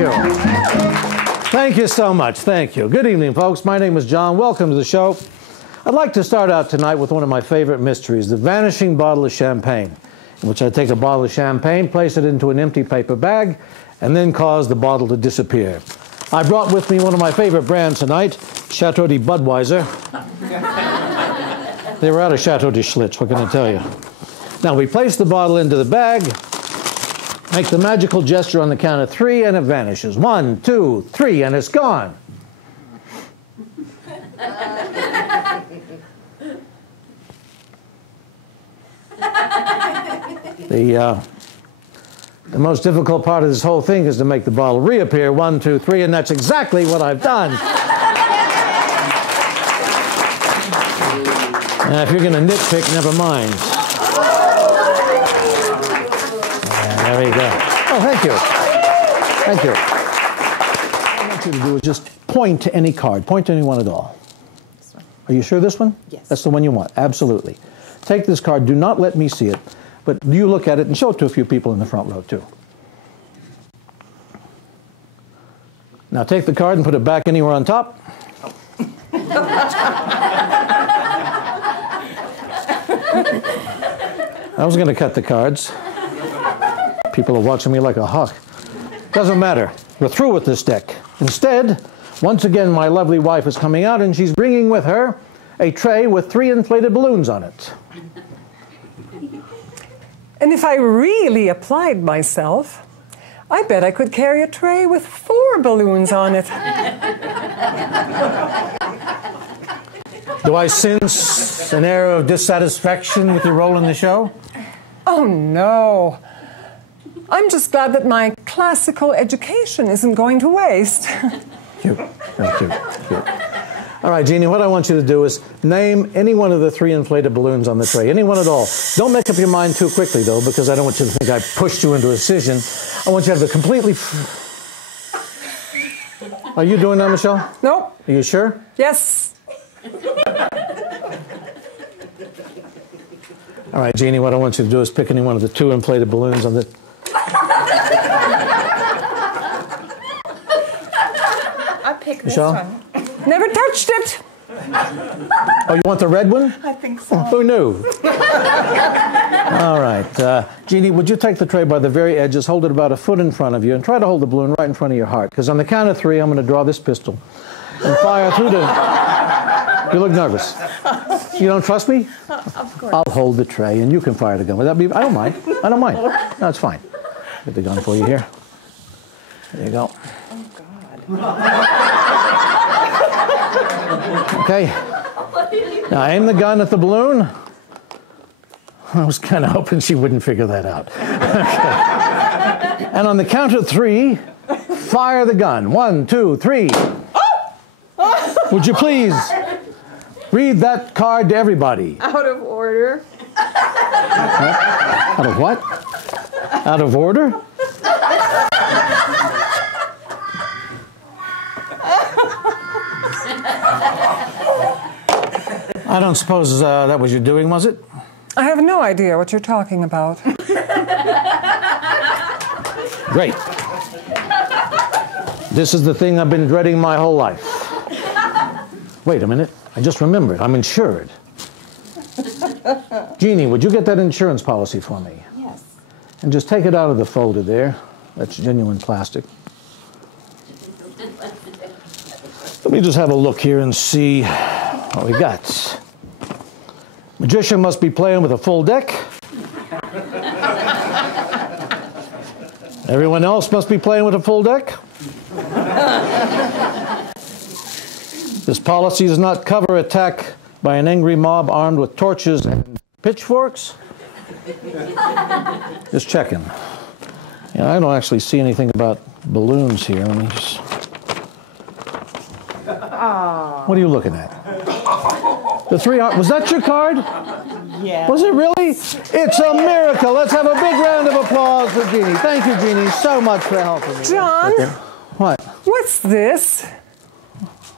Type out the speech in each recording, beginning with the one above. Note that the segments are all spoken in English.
you. Thank you so much. Thank you. Good evening, folks. My name is John. Welcome to the show. I'd like to start out tonight with one of my favorite mysteries, the vanishing bottle of champagne, in which I take a bottle of champagne, place it into an empty paper bag, and then cause the bottle to disappear. I brought with me one of my favorite brands tonight, Chateau de Budweiser. They were out of Chateau de Schlitz, what can I tell you? Now, we place the bottle into the bag, make the magical gesture on the count of 3, and it vanishes. 1, 2, 3, and it's gone. The most difficult part of this whole thing is to make the bottle reappear. 1, 2, 3, and that's exactly what I've done. Now, if you're going to nitpick, never mind. There we go. Oh, thank you. Thank you. What I want you to do is just point to any card. Point to any one at all. This one. Are you sure this one? Yes. That's the one you want. Absolutely. Take this card. Do not let me see it. But you look at it and show it to a few people in the front row, too. Now take the card and put it back anywhere on top. I was going to cut the cards. People are watching me like a hawk. Doesn't matter. We're through with this deck. Instead, once again, my lovely wife is coming out, and she's bringing with her a tray with 3 inflated balloons on it. And if I really applied myself, I bet I could carry a tray with 4 balloons on it. Do I sense an air of dissatisfaction with your role in the show? Oh, no. I'm just glad that my classical education isn't going to waste. Cute. Very cute. Cute. All right, Jeannie, what I want you to do is name any one of the 3 inflated balloons on the tray. Any one at all. Don't make up your mind too quickly, though, because I don't want you to think I pushed you into a decision. I want you to have a completely... Are you doing that, Michelle? Nope. Are you sure? Yes. All right, Jeannie, what I want you to do is pick any one of the 2 inflated balloons on the... I picked Michelle? this one. Never touched it. Oh, you want the red one? I think so. Oh, who knew? All right. Jeannie, would you take the tray by the very edges, hold it about a foot in front of you, and try to hold the balloon right in front of your heart. Because on the count of 3, I'm going to draw this pistol and fire through the... You look nervous. You don't trust me? Of course. I'll hold the tray, and you can fire the gun. Would that be... I don't mind. I don't mind. No, it's fine. Get the gun for you here. There you go. Oh, God. Okay. Now aim the gun at the balloon. I was kind of hoping she wouldn't figure that out. Okay. And on the count of 3, fire the gun. 1, 2, 3. Would you please read that card to everybody? Out of order. What? Out of what? Out of order? I don't suppose that was your doing, was it? I have no idea what you're talking about. Great. This is the thing I've been dreading my whole life. Wait a minute. I just remembered. I'm insured. Jeannie, would you get that insurance policy for me? Yes. And just take it out of the folder there. That's genuine plastic. Let me just have a look here and see what we got. Magician must be playing with a full deck. Everyone else must be playing with a full deck. This policy does not cover attack by an angry mob armed with torches and pitchforks. Just checking. Yeah, I don't actually see anything about balloons here. Let me just... What are you looking at? The 3... Was that your card? Yeah. Was it really? It's a miracle. Let's have a big round of applause for Jeannie. Thank you, Jeannie, so much for helping me. John? What? What's this?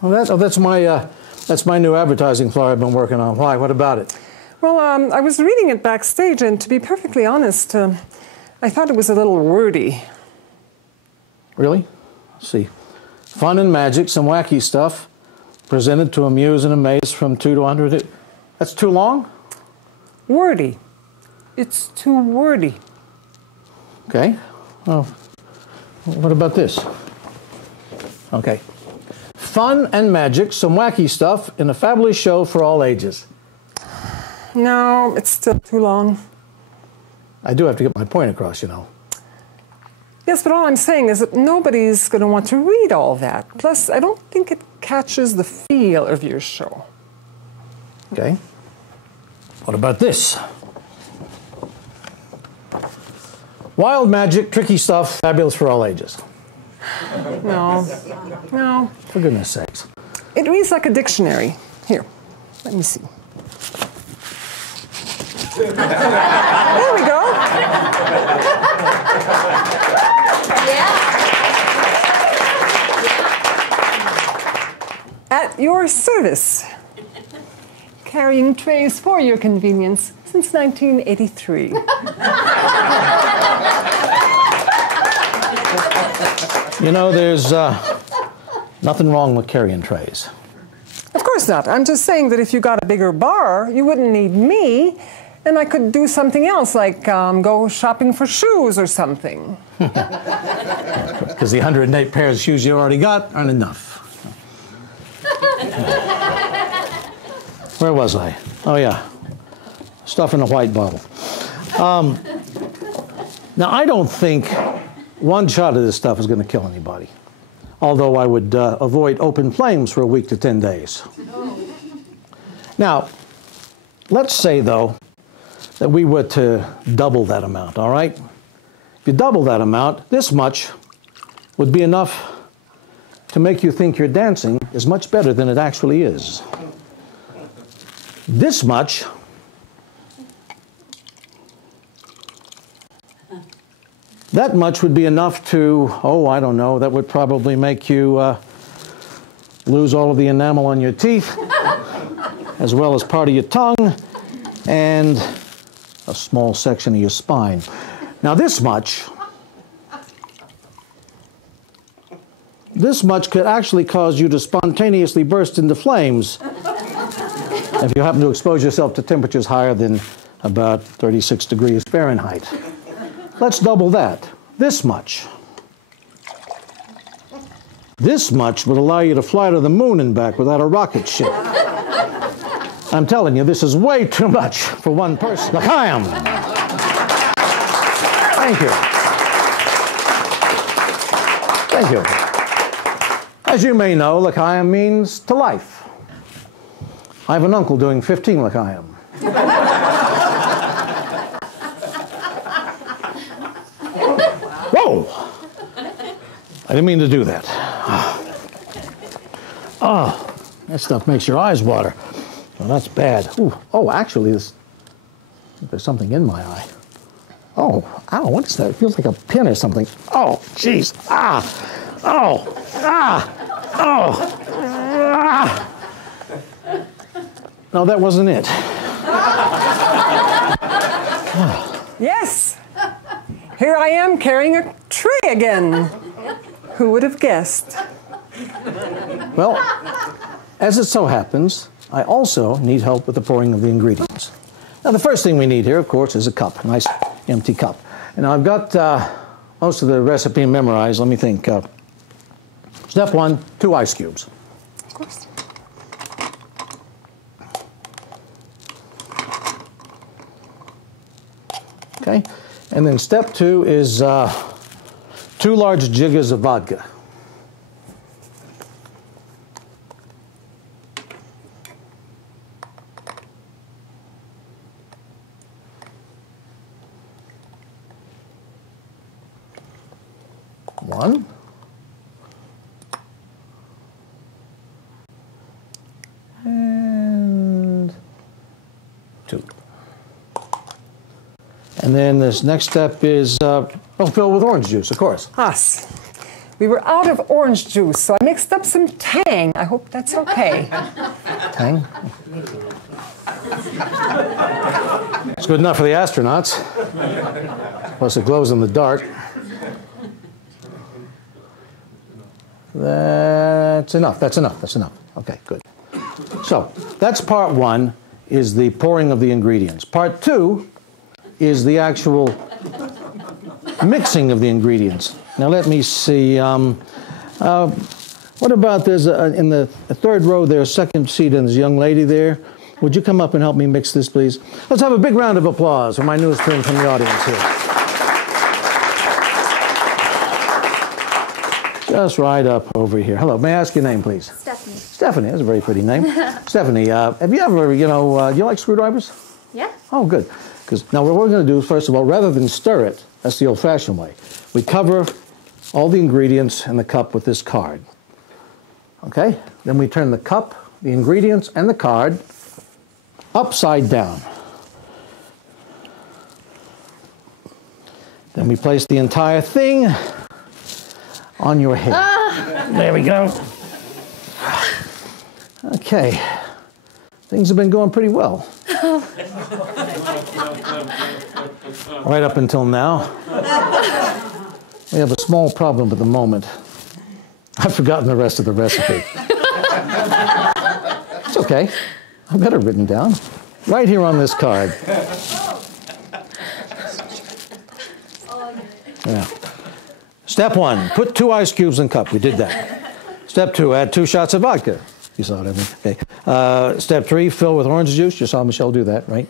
Well, that's my new advertising flyer I've been working on. Why? What about it? Well, I was reading it backstage, and to be perfectly honest, I thought it was a little wordy. Really? Let's see. Fun and magic, some wacky stuff, presented to amuse and amaze from 2 to 100. That's too long? Wordy. It's too wordy. Okay. Well, what about this? Okay. Fun and magic, some wacky stuff in a fabulous show for all ages. No, it's still too long. I do have to get my point across, you know. Yes, but all I'm saying is that nobody's going to want to read all that. Plus, I don't think it catches the feel of your show. Okay. What about this? Wild magic, tricky stuff, fabulous for all ages. No, no. For goodness sakes. It reads like a dictionary. Here, let me see. There we go. At your service. Carrying trays for your convenience since 1983. You know, there's nothing wrong with carrying trays. Of course not. I'm just saying that if you got a bigger bar, you wouldn't need me, and I could do something else, like go shopping for shoes or something. Because the 108 pairs of shoes you already got aren't enough. Where was I? Oh, yeah. Stuff in a white bottle. Now, I don't think one shot of this stuff is going to kill anybody. Although I would avoid open flames for a week to 10 days. Now, let's say, though, that we were to double that amount, all right? If you double that amount, this much would be enough to make you think your dancing is much better than it actually is. This much that much would be enough to, oh, I don't know, that would probably make you lose all of the enamel on your teeth, as well as part of your tongue, and a small section of your spine. Now this much could actually cause you to spontaneously burst into flames if you happen to expose yourself to temperatures higher than about 36 degrees Fahrenheit. Let's double that. This much. This much would allow you to fly to the moon and back without a rocket ship. I'm telling you, this is way too much for one person. L'chaim! Thank you. Thank you. As you may know, l'chaim means to life. I have an uncle doing 15 l'chaim. Whoa! I didn't mean to do that. Oh, that stuff makes your eyes water. Well, that's bad. Ooh. Oh, actually, there's something in my eye. Oh, ow, what is that? It feels like a pin or something. Oh, jeez. Ah! Oh! Ah! Oh! Ah! No, that wasn't it. Yes! Here I am carrying a tray again. Who would have guessed? Well, as it so happens, I also need help with the pouring of the ingredients. Now, the first thing we need here, of course, is a cup, a nice empty cup. And I've got most of the recipe memorized. Let me think. Step 1, 2 ice cubes. Of course. Okay, and then step 2 is 2 large jiggers of vodka. One. And 2. And then this next step is filled with orange juice, of course. Us. We were out of orange juice, so I mixed up some Tang. I hope that's okay. Tang? It's good enough for the astronauts. Plus it glows in the dark. That's enough. That's enough. That's enough. Okay, good. So that's part one, is the pouring of the ingredients. Part two is the actual mixing of the ingredients. Now let me see. What about this in the third row there, second seat, and this young lady there? Would you come up and help me mix this, please? Let's have a big round of applause for my newest friend from the audience here. Just right up over here. Hello, may I ask your name, please? Stephanie. Stephanie, that's a very pretty name. Stephanie, have you ever, do you like screwdrivers? Yeah. Oh, good. Because now what we're going to do is, first of all, rather than stir it, that's the old-fashioned way, we cover all the ingredients in the cup with this card. Okay? Then we turn the cup, the ingredients, and the card upside down. Then we place the entire thing on your head. There we go. Okay. Things have been going pretty well. Right up until now. We have a small problem at the moment. I've forgotten the rest of the recipe. It's okay. I've got it written down. Right here on this card. Yeah. Step one, put 2 ice cubes in cup. We did that. Step 2, add 2 shots of vodka. You saw it, I mean. Okay. Step 3, fill with orange juice. You saw Michelle do that, right?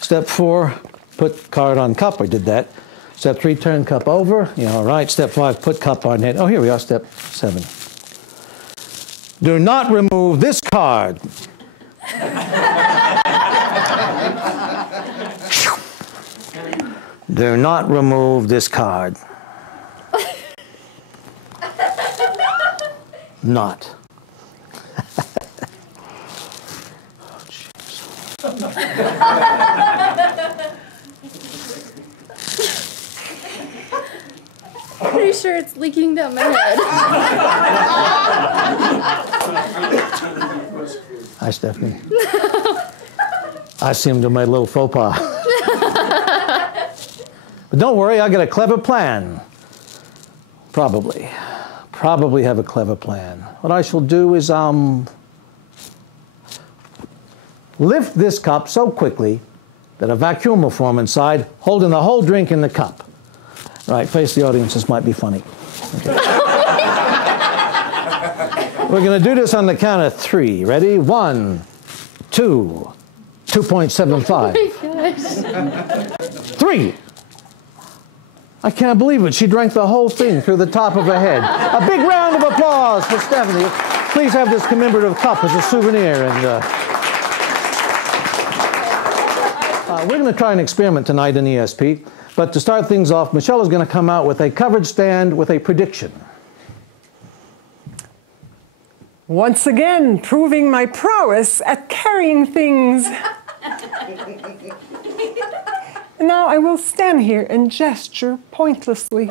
Step 4, put card on cup. I did that. Step 3, turn cup over. Yeah, all right. Step 5, put cup on head. Oh, here we are. Step 7. Do not remove this card. Do not remove this card. Not. Oh, jeez. Pretty sure it's leaking down my head. Hi, Stephanie. I seem to have made a little faux pas. But don't worry, I got a clever plan. Probably have a clever plan. What I shall do is lift this cup so quickly that a vacuum will form inside, holding the whole drink in the cup. Right, face the audience, this might be funny. Okay. We're going to do this on the count of 3. Ready? 1, 2, 2.75. Oh my gosh. 3. I can't believe it. She drank the whole thing through the top of her head. A big round of applause for Stephanie. Please have this commemorative cup as a souvenir. And we're going to try an experiment tonight in ESP. But to start things off, Michèle is going to come out with a covered stand with a prediction. Once again, proving my prowess at carrying things. Now I will stand here and gesture pointlessly.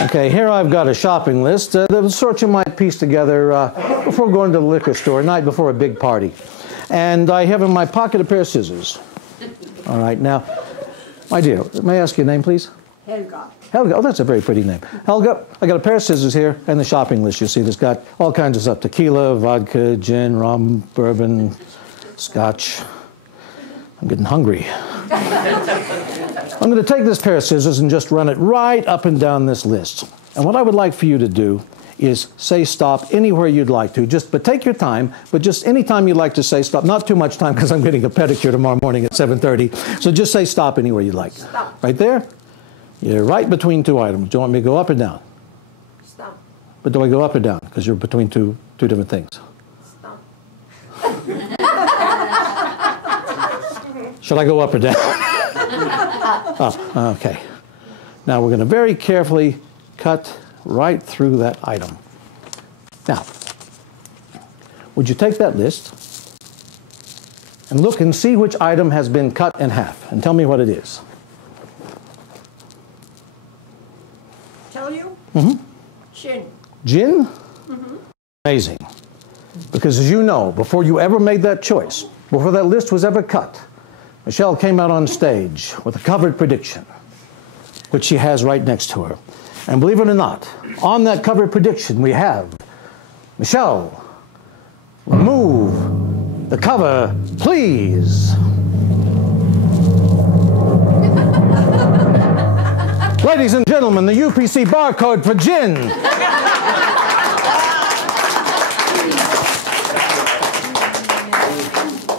Okay, here I've got a shopping list, the sort you might piece together before going to the liquor store, night before a big party. And I have in my pocket a pair of scissors. All right, now, my dear, may I ask your name, please? Helga. Helga, oh, that's a very pretty name. Helga, I got a pair of scissors here and the shopping list you see that's got all kinds of stuff. Tequila, vodka, gin, rum, bourbon, scotch. I'm getting hungry. I'm going to take this pair of scissors and just run it right up and down this list. And what I would like for you to do is say stop anywhere you'd like to. But take your time, but just any time you'd like to say stop. Not too much time because I'm getting a pedicure tomorrow morning at 7:30. So just say stop anywhere you'd like. Stop. Right there? You're right between 2 items. Do you want me to go up or down? Stop. But do I go up or down? Because you're between two different things. Stop. Should I go up or down? Oh, okay. Now we're going to very carefully cut right through that item. Now, would you take that list and look and see which item has been cut in half and tell me what it is? Tell you? Mm-hmm. Gin. Gin? Mm-hmm. Amazing. Because as you know, before you ever made that choice, before that list was ever cut, Michèle came out on stage with a covered prediction, which she has right next to her. And believe it or not, on that covered prediction we have, Michèle, remove the cover, please. Ladies and gentlemen, the UPC barcode for gin.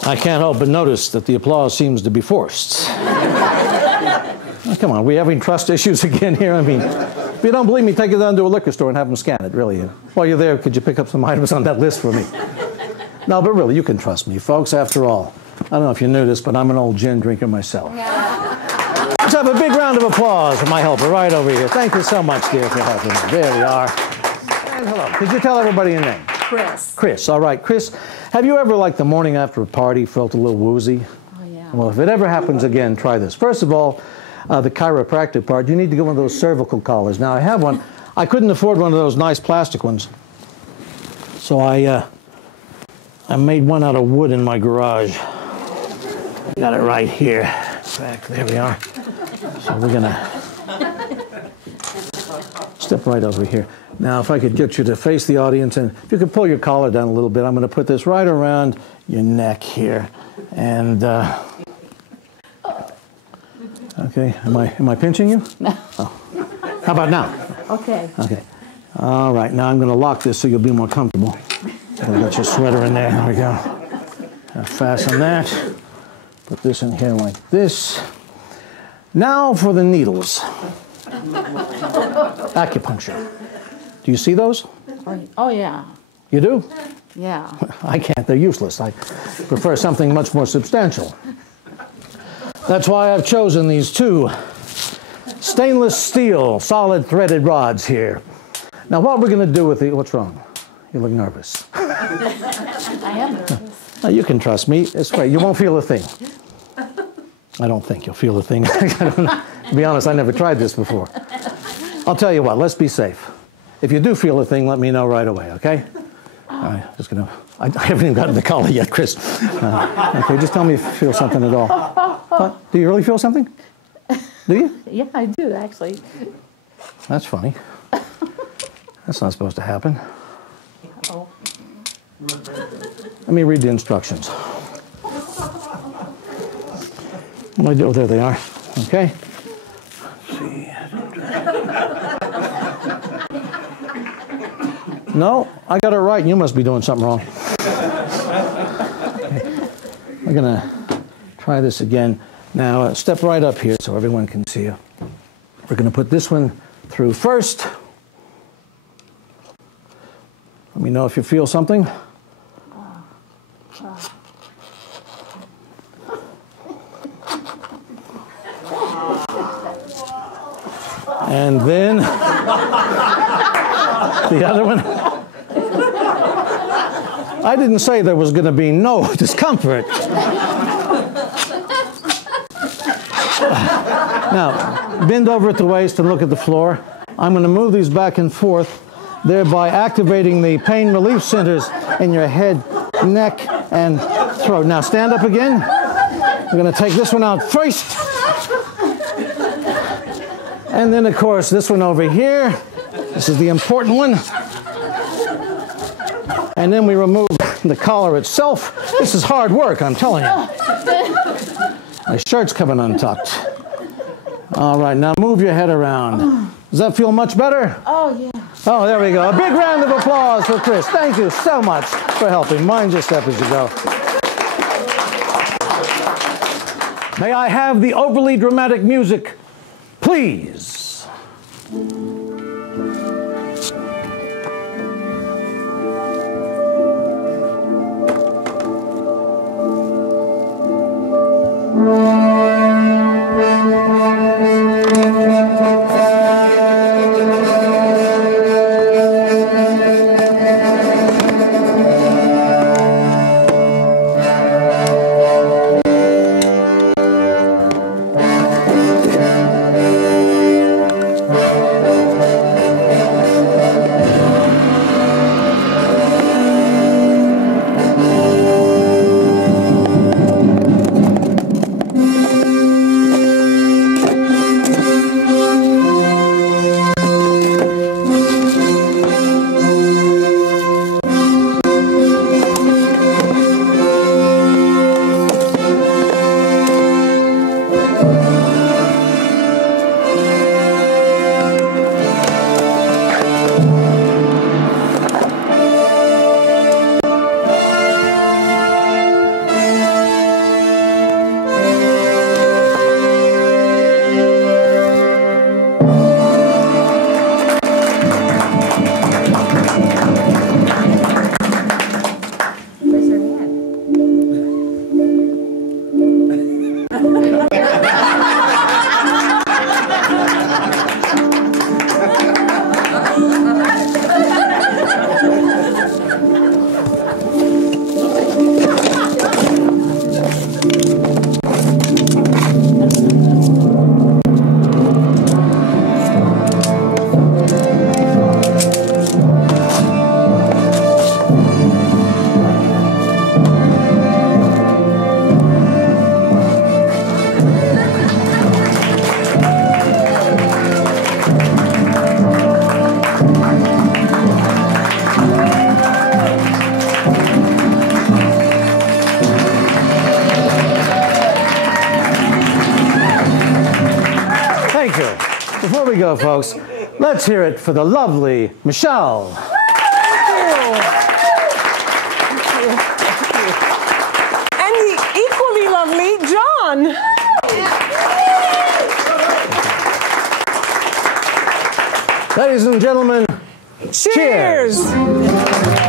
I can't help but notice that the applause seems to be forced. Oh, come on, are we having trust issues again here? I mean, if you don't believe me, take it down to a liquor store and have them scan it, really. While you're there, could you pick up some items on that list for me? No, but really, you can trust me, folks. After all, I don't know if you knew this, but I'm an old gin drinker myself. Let's have a big round of applause for my helper right over here. Thank you so much, dear, for helping me. There we are. And hello. Could you tell everybody your name? Chris. Chris, all right. Chris, have you ever, like the morning after a party, felt a little woozy? Oh, yeah. Well, if it ever happens again, try this. First of all, the chiropractic part, you need to get one of those cervical collars. Now, I have one. I couldn't afford one of those nice plastic ones. So I made one out of wood in my garage. Got it right here. Back, there we are. So we're gonna step right over here. Now, if I could get you to face the audience, and if you could pull your collar down a little bit, I'm gonna put this right around your neck here. And, okay, am I pinching you? No. Oh. How about now? Okay. Okay. All right, now I'm gonna lock this so you'll be more comfortable. I got your sweater in there, there we go. Fasten that. Put this in here like this. Now for the needles. Acupuncture. Do you see those? Oh, yeah. You do? Yeah. I can't, they're useless. I prefer something much more substantial. That's why I've chosen these two stainless steel solid threaded rods here. Now what we're gonna do with the, what's wrong? You look nervous. I am nervous. Now, you can trust me, it's great, you won't feel a thing. I don't think you'll feel a thing. I don't know. To be honest, I never tried this before. I'll tell you what, let's be safe. If you do feel a thing, let me know right away, okay? All right, just gonna, I haven't even gotten the collar yet, Chris. Okay, just tell me if you feel something at all. What? Do you really feel something? Do you? Yeah, I do, actually. That's funny. That's not supposed to happen. Oh. Let me read the instructions. What do I do? Oh, there they are. Okay. Let's see. No, I got it right. You must be doing something wrong. Okay. We're going to try this again. Now, step right up here so everyone can see you. We're going to put this one through first. Let me know if you feel something. And then the other one. I didn't say there was going to be no discomfort. Now, bend over at the waist and look at the floor. I'm going to move these back and forth, thereby activating the pain relief centers in your head, neck, and throat. Now stand up again. We're going to take this one out first. And then, of course, this one over here. This is the important one. And then we remove the collar itself. This is hard work, I'm telling you. My shirt's coming untucked. All right, now move your head around. Does that feel much better? Oh, yeah. Oh, there we go. A big round of applause for Chris. Thank you so much for helping. Mind your step as you go. May I have the overly dramatic music, please? we go, folks. Let's hear it for the lovely Michèle. And the equally lovely John. Ladies and gentlemen, Cheers.